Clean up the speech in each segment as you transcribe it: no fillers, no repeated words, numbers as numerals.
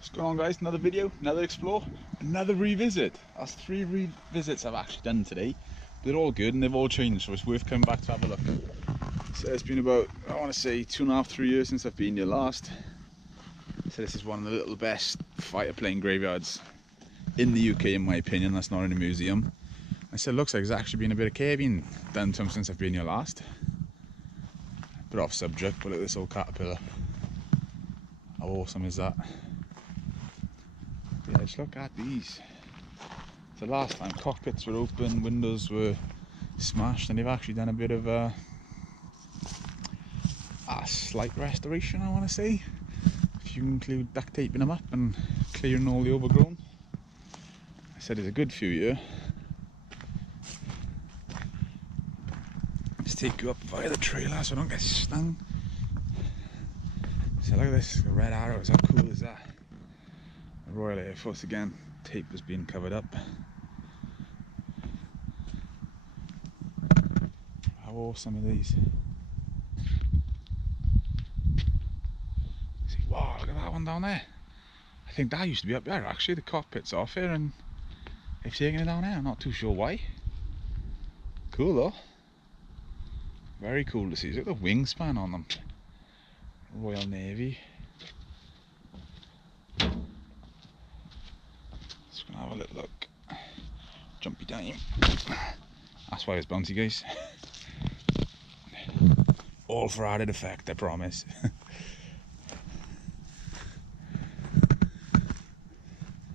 What's going on, guys? Another video, another explore, another revisit. That's 3 revisits I've actually done today. They're all good and they've all changed, so it's worth coming back to have a look. So it's been about, I want to say 2.5 to 3 years since I've been here last. So this is one of the little best fighter plane graveyards in the UK, in my opinion. That's not in a museum. I said it looks like there's actually been a bit of caving done to them since I've been here last. Bit off subject, but look at this old Caterpillar. How awesome is that? Yeah, just look at these. So last time cockpits were open, windows were smashed, and they've actually done a bit of a slight restoration, I want to say. If you include duct taping them up and clearing all the overgrown. I said it's a good few here. Let's take you up via the trailer so I don't get stung. So look at this, the red arrows, how cool is that? The Royal Air Force again, tape was being covered up. How awesome are these? See, wow, look at that one down there. I think that used to be up there actually, the cockpit's off here and they've taken it down there, I'm not too sure why. Cool though. Very cool to see, look at the wingspan on them. Royal Navy. Just gonna have a little look. Jumpy time. That's why it's bouncy, guys. All for added effect, I promise.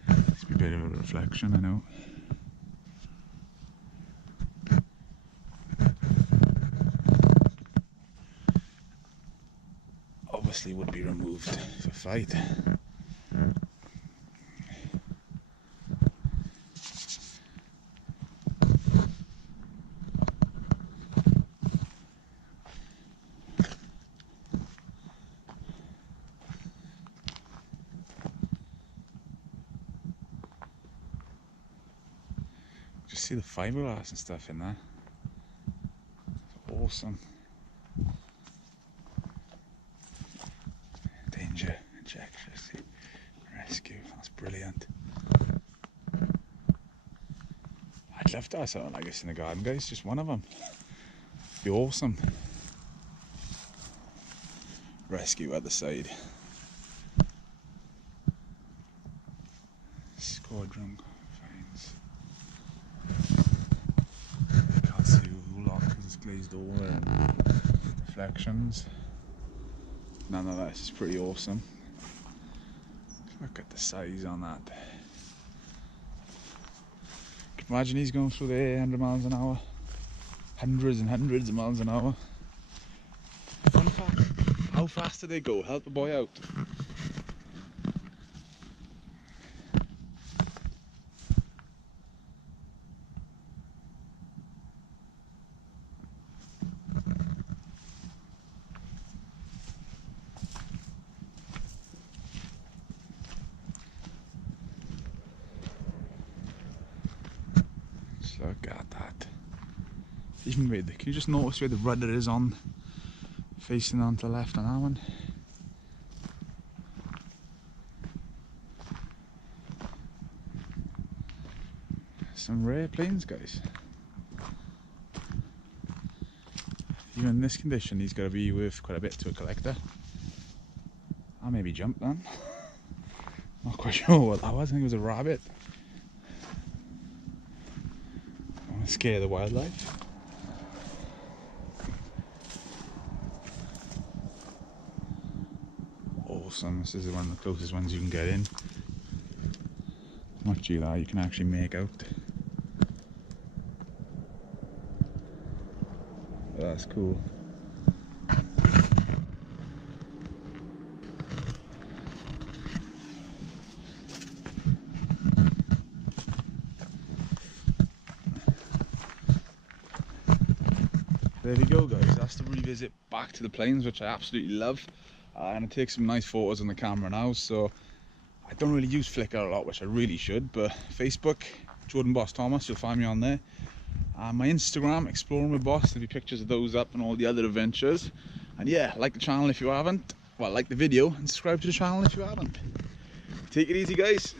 It's a bit of a reflection, I know. Obviously would be removed for fight. Just see the fiberglass and stuff in there. It's awesome. Danger, ejection, rescue, that's brilliant. I'd love to have something like this in the garden, guys, just one of them. Be awesome. Rescue at the side. Squadron finds. Can't see a whole lot because it's glazed over and reflections. None of this is pretty awesome. Look at the size on that. Can you imagine he's going through the air 100 miles an hour? Hundreds and hundreds of miles an hour. Fun fact, how fast do they go? Help a boy out. Look at that. Even with can you just notice where the rudder is on, facing on to the left on that one? Some rare planes, guys. Even in this condition, these got to be worth quite a bit to a collector. I maybe jumped then. Not quite sure what that was. I think it was a rabbit. Scare the wildlife. Awesome, this is one of the closest ones you can get in. Much of that you can actually make out. That's cool. There we go, guys, that's the revisit back to the planes, which I absolutely love. And I take some nice photos on the camera now, so I don't really use Flickr a lot, which I really should, but Facebook, Jordan Boss Thomas, you'll find me on there. And my Instagram, Exploring with Boss, there'll be pictures of those up and all the other adventures. And yeah, like the channel if you haven't, well, like the video and subscribe to the channel if you haven't. Take it easy, guys.